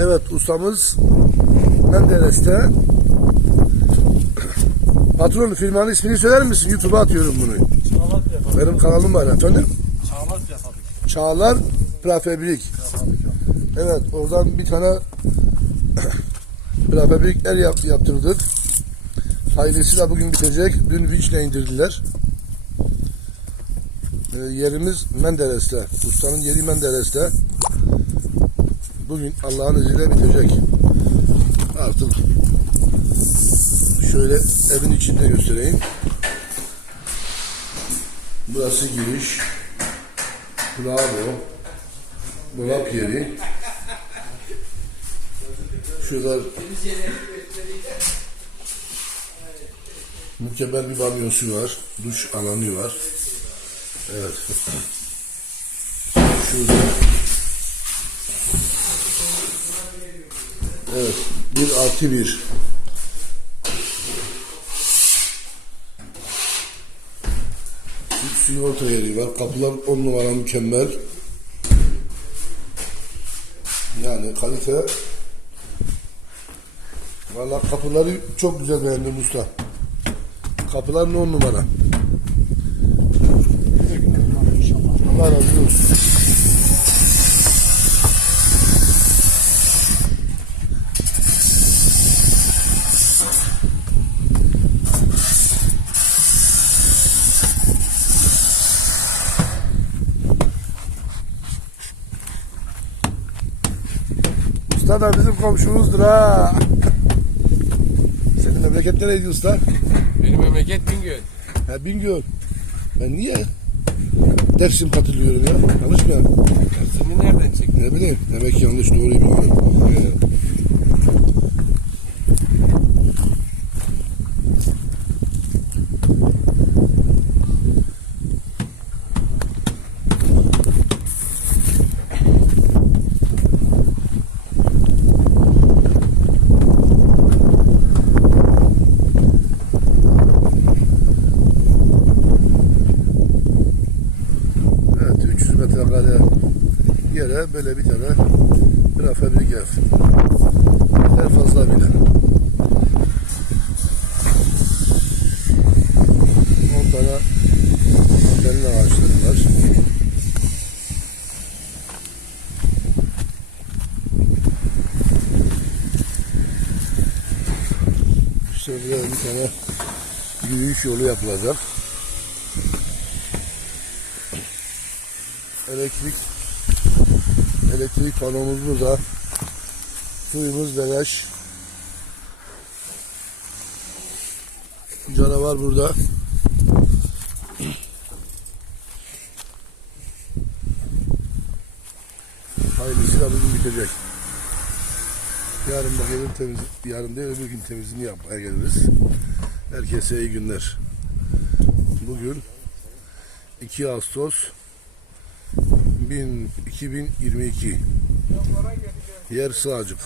Evet ustamız Menderes'te. Patron firmanın ismini söyler misin? YouTube'a atıyorum bunu. Çağlar yapadık. Benim kanalım var efendim. Çağlar yapadık. Çağlar Prefabrik. Evet oradan bir tane Prefabrik el yap, yaptırdık. Hayırlısıyla bugün bitecek. Dün vinçle indirdiler. Ee, yerimiz Menderes'te. Ustanın yeri Menderes'te. Bugün Allah'ın izniyle bitecek. Artık şöyle evin içinde göstereyim. Burası giriş. Bravo. Dolap yeri. Şurada mükemmel bir banyosu var. Duş alanı var. Evet. Şurada Evet. Bir artı bir. Sigorta yeri var. Kapılar on numara mükemmel. Yani kalite Valla kapıları çok güzel beğendim usta. Kapılar on numara. Usta da bizim komşumuzdur ha. Senin memleket nereydi usta? Benim memleket Bingöl. Ha Bingöl. Ben niye Dersim katılıyorum ya? Yanlış mı? Seni nereden çektin? Ne bileyim. Demek yanlış doğruyu bilmiyorum. Evet yere böyle bir tane prefabrik ev. En fazla bile. 10 tane mandalina ağaçları var. İşte bir tane yürüyüş yolu yapılacak. elektrik elektrik panomuz burada. Suyumuz beleş. Canavar burada. Hayırlısıyla bugün bitecek. Yarın bakalım temiz, yarın değil öbür gün temizliğini yapmaya geliriz. Herkese iyi günler. Bugün 2 Ağustos 1000 2022 Yer Sığacık